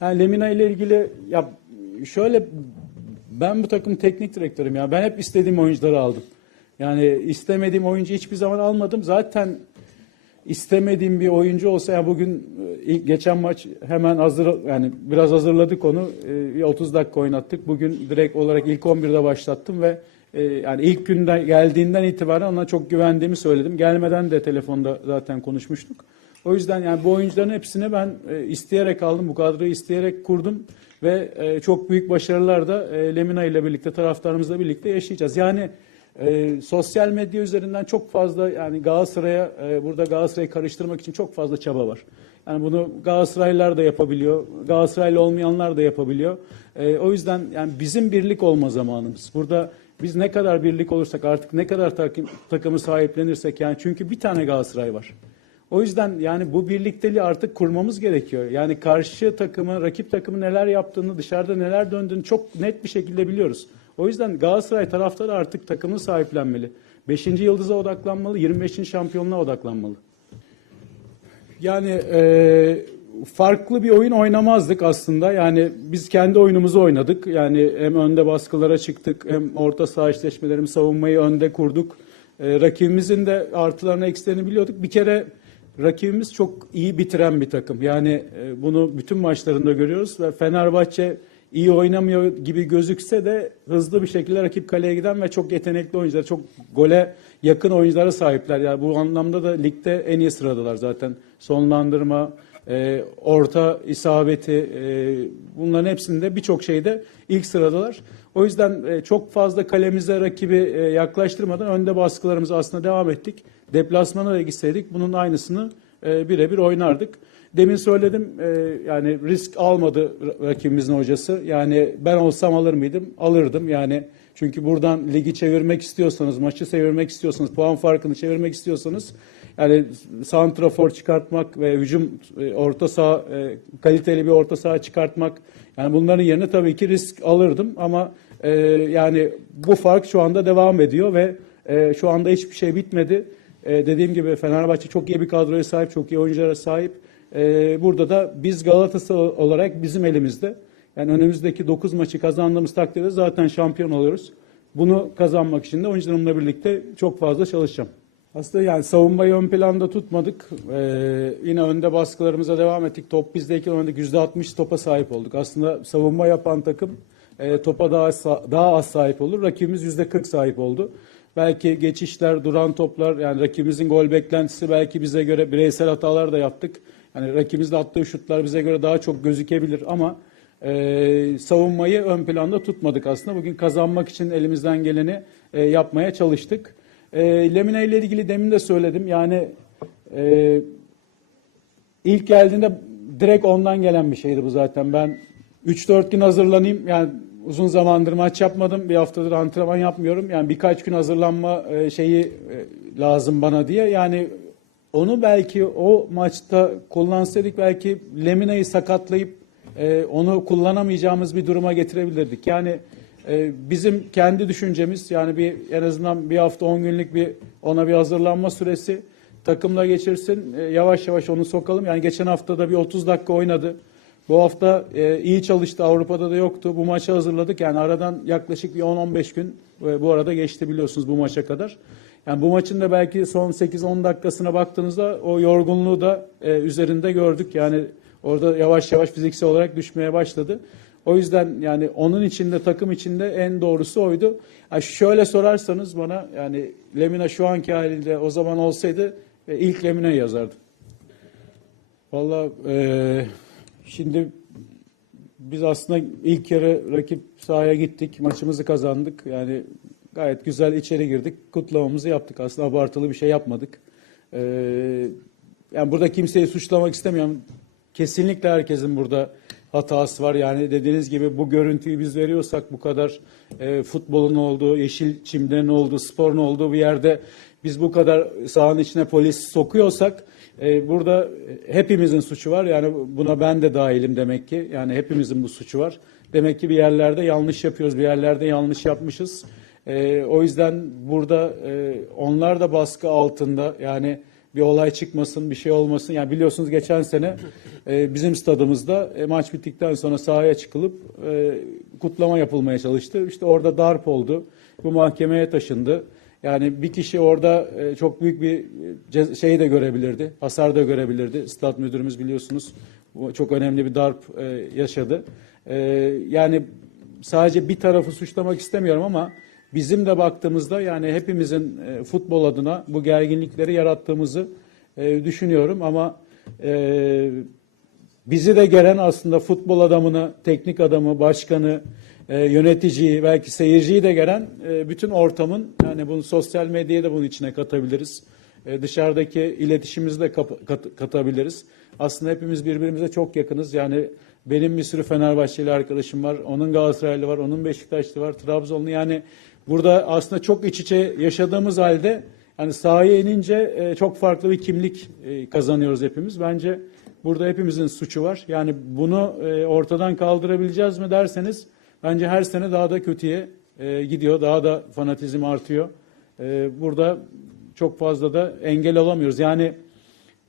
Yani Lemina ile ilgili ya şöyle ben bu takım teknik direktörüm ya. Ben hep istediğim oyuncuları aldım. Yani istemediğim oyuncu hiçbir zaman almadım. Zaten istemediğim bir oyuncu olsa ya bugün e, ilk geçen maç hemen hazır yani biraz hazırladık onu. E, bir 30 dakika oynattık. Bugün direkt olarak ilk 11'de başlattım ve e, yani ilk günden geldiğinden itibaren ona çok güvendiğimi söyledim. Gelmeden de telefonda zaten konuşmuştuk. O yüzden yani bu oyuncuların hepsini ben e, isteyerek aldım. Bu kadroyu isteyerek kurdum ve e, çok büyük başarılar da e, Lemina ile birlikte taraftarımızla birlikte yaşayacağız. Yani e, sosyal medya üzerinden çok fazla yani Galatasaray'a e, burada Galatasaray'ı karıştırmak için çok fazla çaba var. Yani bunu Galatasaraylılar da yapabiliyor, Galatasaraylı olmayanlar da yapabiliyor. E, o yüzden yani bizim birlik olma zamanımız. Burada biz ne kadar birlik olursak artık ne kadar takım, takımı sahiplenirsek yani çünkü bir tane Galatasaray var. O yüzden yani bu birlikteliği artık kurmamız gerekiyor. Yani karşı takımın, rakip takımın neler yaptığını, dışarıda neler döndüğünü çok net bir şekilde biliyoruz. O yüzden Galatasaray taraftarı artık takımını sahiplenmeli. Beşinci yıldıza odaklanmalı, 25. şampiyonluğa odaklanmalı. Yani e, farklı bir oyun oynamazdık aslında. Yani biz kendi oyunumuzu oynadık. Yani hem önde baskılara çıktık, hem orta saha eşleşmelerimi savunmayı önde kurduk. E, rakibimizin de artılarını eksilerini biliyorduk. Bir kere rakibimiz çok iyi bitiren bir takım. Yani e, bunu bütün maçlarında görüyoruz ve Fenerbahçe iyi oynamıyor gibi gözükse de hızlı bir şekilde rakip kaleye giden ve çok yetenekli oyuncular, çok gole yakın oyunculara sahipler. Yani bu anlamda da ligde en iyi sıradalar zaten. Sonlandırma, e, orta isabeti e, bunların hepsinde birçok şeyde ilk sıradalar. O yüzden e, çok fazla kalemize rakibi e, yaklaştırmadan önde baskılarımıza aslında devam ettik. Deplasmana da gitseydik bunun aynısını e, birebir oynardık. Demin söyledim e, yani risk almadı rakibimizin hocası. Yani ben olsam alır mıydım? Alırdım yani. Çünkü buradan ligi çevirmek istiyorsanız, maçı çevirmek istiyorsanız, puan farkını çevirmek istiyorsanız yani santrafor çıkartmak ve hücum e, orta saha e, kaliteli bir orta saha çıkartmak yani bunların yerine tabii ki risk alırdım ama e, yani bu fark şu anda devam ediyor ve e, şu anda hiçbir şey bitmedi. E, dediğim gibi Fenerbahçe çok iyi bir kadroya sahip, çok iyi oyunculara sahip. E, burada da biz Galatasaray olarak bizim elimizde. Yani önümüzdeki 9 maçı kazandığımız takdirde zaten şampiyon oluyoruz. Bunu kazanmak için de oyuncularımla birlikte çok fazla çalışacağım. Aslında yani savunmayı ön planda tutmadık. Ee, yine önde baskılarımıza devam ettik. Top bizdeyken oynadık. %60 topa sahip olduk. Aslında savunma yapan takım e, topa daha daha az sahip olur. Rakibimiz %40 sahip oldu. Belki geçişler, duran toplar yani rakibimizin gol beklentisi belki bize göre bireysel hatalar da yaptık. Yani rakibimizde attığı şutlar bize göre daha çok gözükebilir ama e, savunmayı ön planda tutmadık aslında. Bugün kazanmak için elimizden geleni e, yapmaya çalıştık. E, Lemina ile ilgili demin de söyledim. Yani e, ilk geldiğinde direkt ondan gelen bir şeydi bu zaten. Ben 3-4 gün hazırlanayım. Yani uzun zamandır maç yapmadım. Bir haftadır antrenman yapmıyorum. Yani birkaç gün hazırlanma e, şeyi e, lazım bana diye. Yani onu belki o maçta kullansaydık belki Lemina'yı sakatlayıp e, onu kullanamayacağımız bir duruma getirebilirdik. Yani bizim kendi düşüncemiz yani bir en azından bir hafta 10 günlük bir ona bir hazırlanma süresi takımla geçirsin. Yavaş yavaş onu sokalım. Yani geçen hafta da bir 30 dakika oynadı. Bu hafta e, iyi çalıştı. Avrupa'da da yoktu. Bu maçı hazırladık. Yani aradan yaklaşık bir 10-15 gün e, bu arada geçti biliyorsunuz bu maça kadar. Yani bu maçın da belki son 8-10 dakikasına baktığınızda o yorgunluğu da e, üzerinde gördük. Yani orada yavaş yavaş fiziksel olarak düşmeye başladı. O yüzden yani onun içinde takım içinde en doğrusu oydu. Yani şöyle sorarsanız bana yani Lemina şu anki halinde o zaman olsaydı e, ilk Lemina'yı yazardım. Valla e, şimdi biz aslında ilk yarı rakip sahaya gittik, maçımızı kazandık. Yani gayet güzel içeri girdik, kutlamamızı yaptık. Aslında abartılı bir şey yapmadık. E, yani burada kimseyi suçlamak istemiyorum. Kesinlikle herkesin burada hatası var. Yani dediğiniz gibi bu görüntüyü biz veriyorsak bu kadar e, futbolun olduğu, yeşil çimlerin olduğu, sporun olduğu bir yerde biz bu kadar sahanın içine polis sokuyorsak e, burada hepimizin suçu var. Yani buna ben de dahilim demek ki. Yani hepimizin bu suçu var. Demek ki bir yerlerde yanlış yapıyoruz, bir yerlerde yanlış yapmışız. E, o yüzden burada e, onlar da baskı altında. Yani bir olay çıkmasın, bir şey olmasın. Yani biliyorsunuz geçen sene e, bizim stadımızda e, maç bittikten sonra sahaya çıkılıp e, kutlama yapılmaya çalıştı. İşte orada darp oldu. Bu mahkemeye taşındı. Yani bir kişi orada e, çok büyük bir ce- şey de görebilirdi, hasar da görebilirdi. Stat müdürümüz biliyorsunuz çok önemli bir darp e, yaşadı. E, yani sadece bir tarafı suçlamak istemiyorum ama bizim de baktığımızda yani hepimizin e, futbol adına bu gerginlikleri yarattığımızı e, düşünüyorum ama e, bizi de gelen aslında futbol adamını, teknik adamı, başkanı, yöneticiyi, belki seyirciyi de gelen bütün ortamın yani bunu sosyal medyayı da bunun içine katabiliriz. Dışarıdaki iletişimimizi de katabiliriz. Aslında hepimiz birbirimize çok yakınız. Yani benim bir sürü Fenerbahçeli arkadaşım var. Onun Galatasaraylı var, onun Beşiktaşlı var, Trabzonlu. Yani burada aslında çok iç içe yaşadığımız halde yani sahaya inince e, çok farklı bir kimlik e, kazanıyoruz hepimiz. Bence burada hepimizin suçu var. Yani bunu e, ortadan kaldırabileceğiz mi derseniz bence her sene daha da kötüye e, gidiyor. Daha da fanatizm artıyor. E, burada çok fazla da engel olamıyoruz. Yani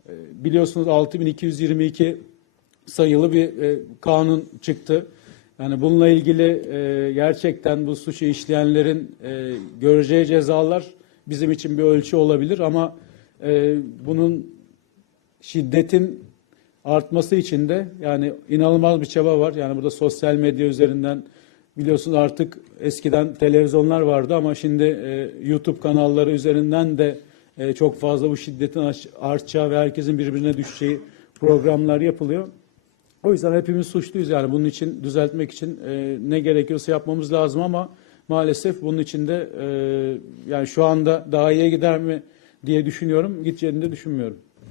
e, biliyorsunuz 6222 sayılı bir e, kanun çıktı. Yani bununla ilgili e, gerçekten bu suçu işleyenlerin e, göreceği cezalar bizim için bir ölçü olabilir ama e, bunun şiddetin artması için de yani inanılmaz bir çaba var. Yani burada sosyal medya üzerinden biliyorsunuz artık eskiden televizyonlar vardı ama şimdi e, YouTube kanalları üzerinden de e, çok fazla bu şiddetin artacağı ve herkesin birbirine düşeceği programlar yapılıyor. O yüzden hepimiz suçluyuz yani bunun için düzeltmek için e, ne gerekiyorsa yapmamız lazım ama maalesef bunun için de e, yani şu anda daha iyiye gider mi diye düşünüyorum. Gideceğini de düşünmüyorum.